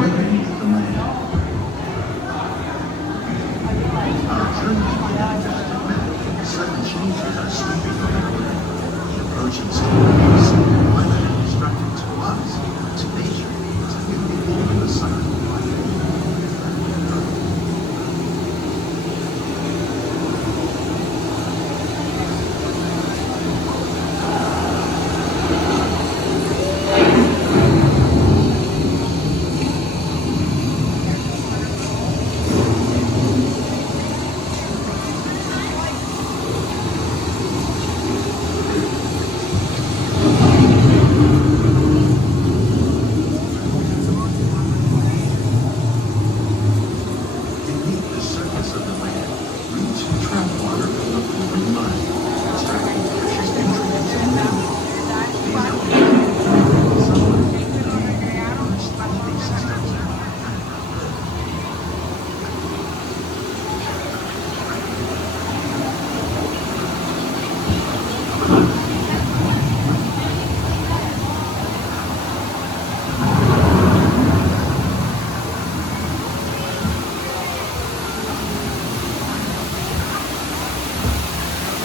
living with the land. Our journey begins as dramatic, sudden changes are sweeping over the land. The approaching storm is climate and destructive to us, to nature, to new people in the cycle of life.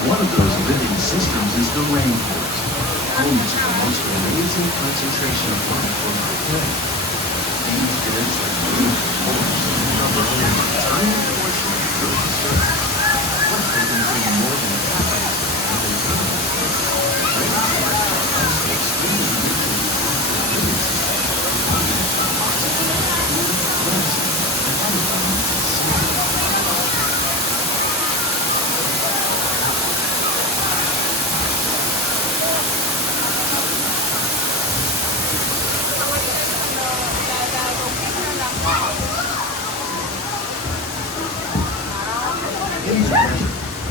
One of those living systems is the rainforest, home to the most amazing concentration of life on our planet. These dense and beautiful forests cover only a tiny portion of the Earth's surface, but they contain more than 5 other animals. Rainforests are also extremely rich in living systems, oxygen, medicine, and other elements of science.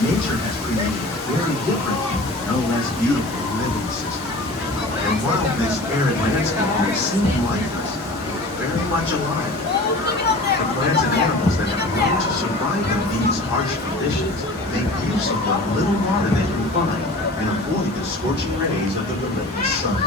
Nature has created a very different, no less beautiful living system. And while this arid landscape may seem lifeless, it's very much alive. The plants and animals that have learned to survive in these harsh conditions make use of what little water they can find and avoid the scorching rays of the relentless sun.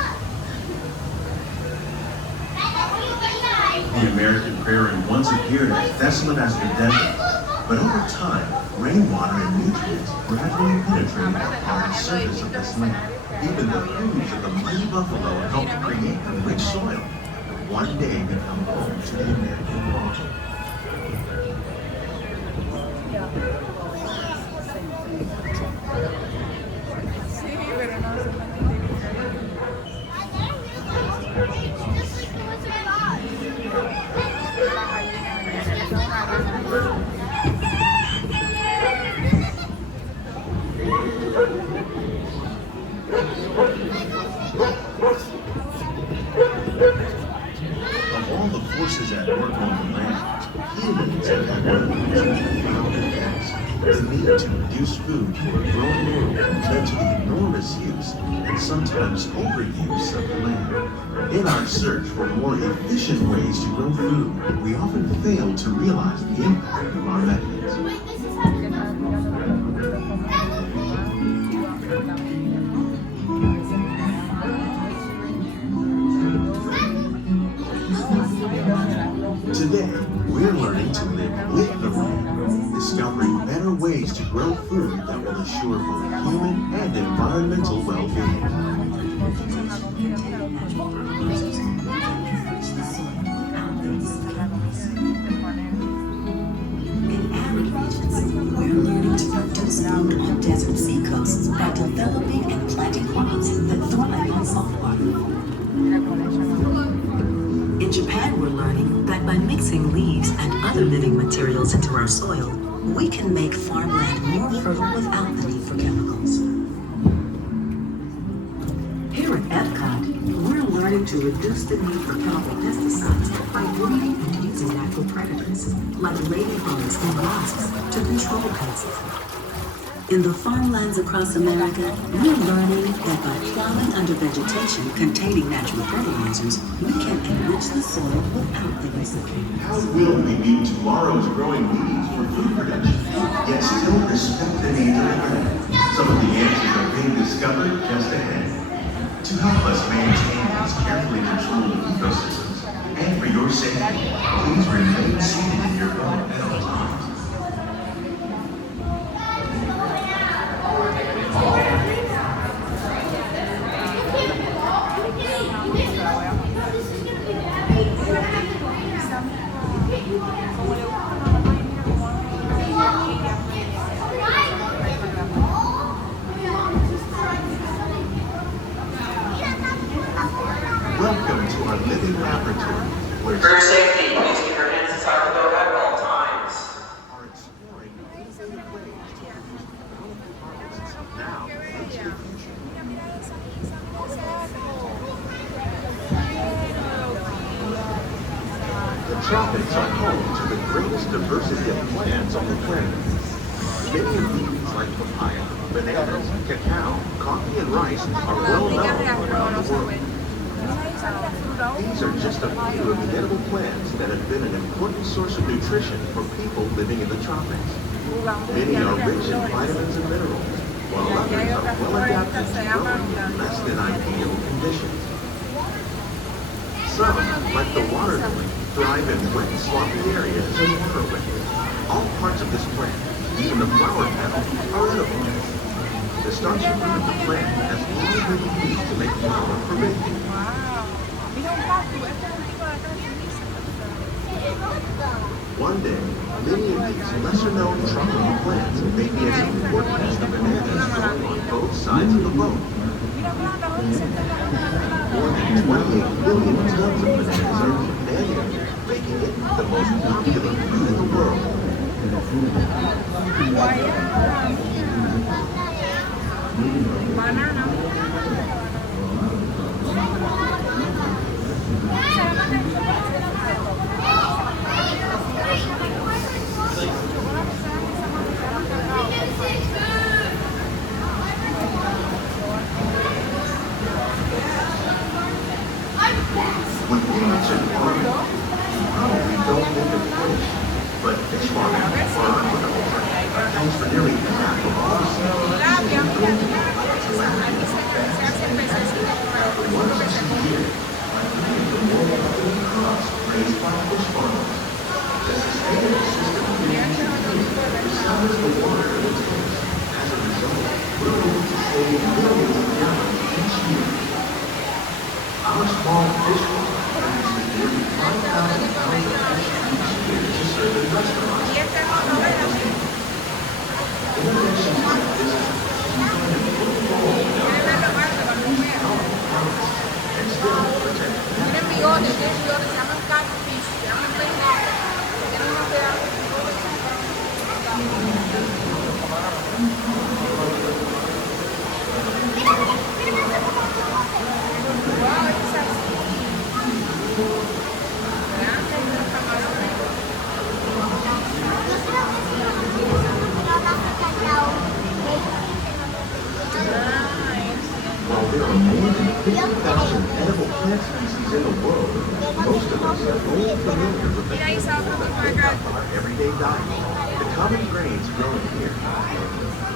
The American prairie once appeared as desolate as the desert, but over time, rainwater and nutrients gradually penetrated the hard surface of this land. Even the hooves of the mighty buffalo helped create the rich soil that one day become home to the American people. Of all the forces at work on the land, humans have had one profound advance. The need to produce food for a growing world led to the enormous use and sometimes overuse of the land. In our search for more efficient ways to grow food, we often fail to realize the impact of our methods. Today, we're learning to live with the land, discovering better ways to grow food that will assure both human and environmental well-being. In arid regions, we're learning to produce food on desert seacoasts by developing and planting crops that thrive on salt water. In Japan, we're learning that by mixing leaves and other living materials into our soil, we can make farmland more fertile without the need for chemicals. Here at Epcot, we're learning to reduce the need for chemical pesticides by breeding and using natural predators, like ladybugs and wasps, to control pests. In the farmlands across America, we're learning that by plowing under vegetation containing natural fertilizers, we can enrich the soil without the use of chemicals. How will we meet tomorrow's growing needs for food production, yet still respect the nature of the land? Some of the answers are being discovered just ahead. To help us maintain these carefully controlled ecosystems, and for your safety, please remain seated in your boat at all times. Welcome to our living laboratory, where For your safety, please keep your hands inside the boat at all times. are exploring innovative ways to produce bountiful harvests now and into the future. The tropics are home to the greatest diversity of plants on the planet. Many of these, like papaya, bananas, cacao, coffee, and rice, are well known around the world. These are just a few of the edible plants that have been an important source of nutrition for people living in the tropics. Many are rich in vitamins and minerals, while others are well adapted to growing in less than ideal conditions. Some, like the water lily, thrive in wet, swampy areas and waterways. All parts of this plant, even the flower petal, are edible. The starchy fruit of the plant has long been used to make flour for baking. One day, many of these lesser-known tropical plants may be as important as the bananas growing on both sides of the boat. More than 28 billion tons of bananas are eaten annually, making it the most popular fruit in the world. When we mention farming, you probably don't think of fish, but fish farming, or aquaculture, accounts for nearly half of all seafood. Tilapia, bass, the ones you see here are many of the more important crops raised by fish farmers. The sustainable system recycles the water it takes. As a result, we're able to save millions of gallons each year. Our small fish farm produces nearly 5,000 pounds of fish each year to serve in restaurants. Innovations like this play an important role in our products and still protect While there are more than 50,000 edible plant species in the world, most of us are only familiar with the handful that make up our everyday diet. The common grains grown here,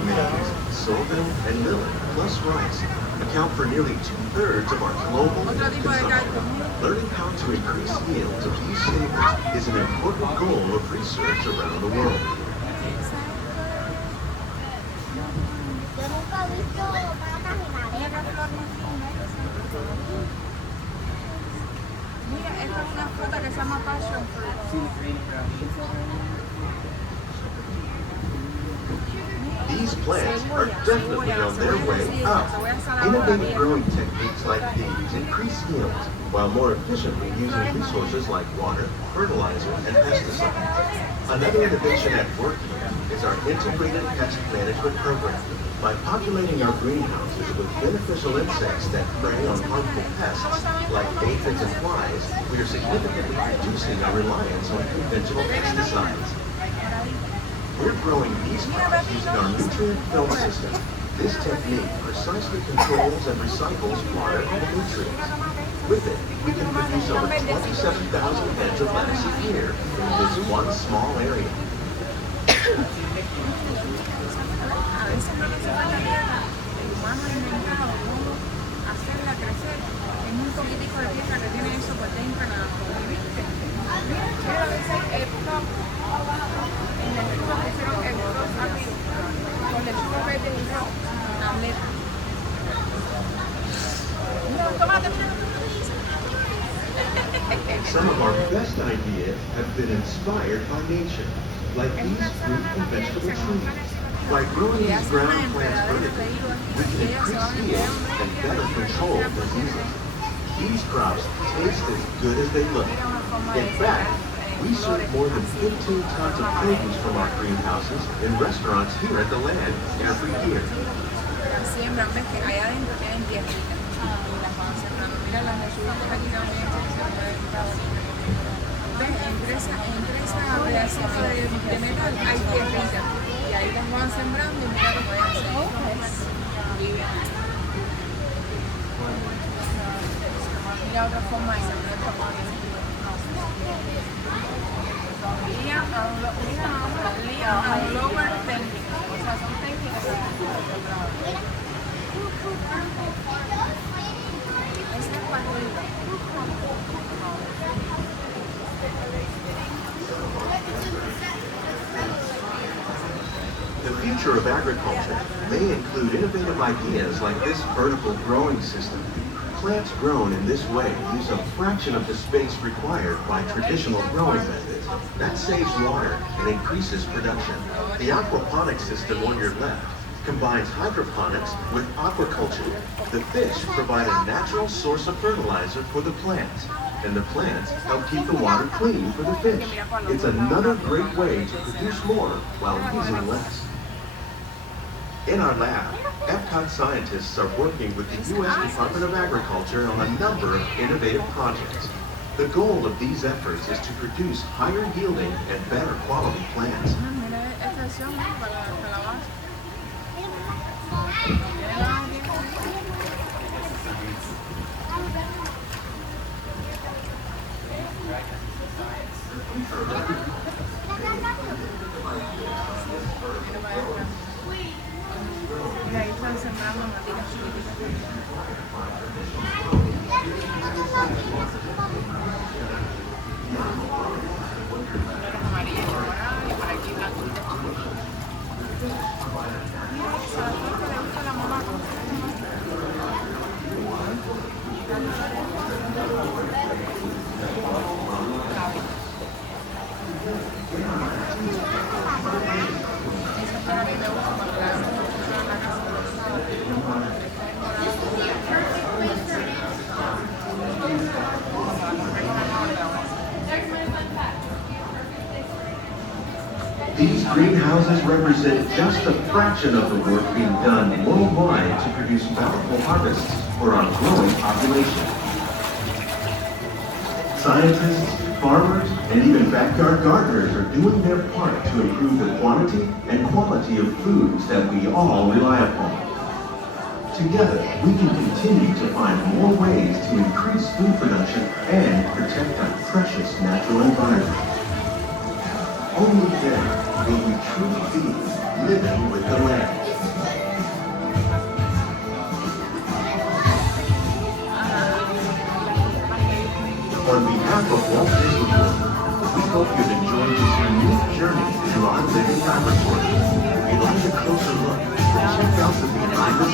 maize, sorghum, and millet, plus rice, account for nearly 2/3 of our global consumption. Learning how to increase yields of these staples is an important goal of research around the world. Mira, esta es una fruta que se llama passion fruit. These plants are definitely on their way up. Innovative growing techniques like these increase yields while more efficiently using resources like water, fertilizer, and pesticides. Another innovation at work here is our integrated pest management program. By populating our greenhouses with beneficial insects that prey on harmful pests like aphids and flies, we are significantly reducing our reliance on conventional pesticides. We're growing these crops using our nutrient film system. This technique precisely controls and recycles water and nutrients. With it, we can produce over 27,000 heads of lettuce a year in this one small area. A veces no le hace falta tierra. El humano ha inventado cómo hacerla crecer en un poquitico de tierra que tiene eso por dentro para vivir. Some of our best ideas have been inspired by nature, like these fruit and vegetable trees. By growing these ground plants vertically, we can increase yield and better control diseases. These crops taste as good as they look. In fact, we serve more than 15 tons of produce from our greenhouses in restaurants here at the Land every year. La siembran, ves que allá adentro tienen tierrita. Y las van sembrando. Mira las lechugas aquí también se pueden ves, entre esa pedacito de metal hay tierrita. Y ahí las van sembrando y mira lo que hacen. Viven ahí. Mira otra forma de sembrar tomate. A lower technique. O sea, son técnicas de sembrar. Esa es parte The future of agriculture may include innovative ideas like this vertical growing system. Plants grown in this way use a fraction of the space required by traditional growing methods. That saves water and increases production. The aquaponics system on your left combines hydroponics with aquaculture. The fish provide a natural source of fertilizer for the plants, and the plants help keep the water clean for the fish. It's another great way to produce more while using less. In our lab, Epcot scientists are working with the U.S. Department of Agriculture on a number of innovative projects. The goal of these efforts is to produce higher yielding and better quality plants. Y ahí están sembrando matitas chiquititas. Flores amarillas, moradas y por aquí blanquitas chiquititas. Mira esa, la flor que le gusta a la mamá. Esa flor a mí me gusta cuando la hacen en la casa. These greenhouses represent just a fraction of the work being done worldwide to produce bountiful harvests for our growing population. Scientists, farmers, and even backyard gardeners are doing their part to improve the quantity and quality of foods that we all rely upon. Together, we can continue to find more ways to increase food production and protect our precious natural environment. Only then will we truly be living with the land. On behalf of Walt Disney World, we hope you've enjoyed this unique journey through our living laboratory. If you'd like a closer look, check out the Behind the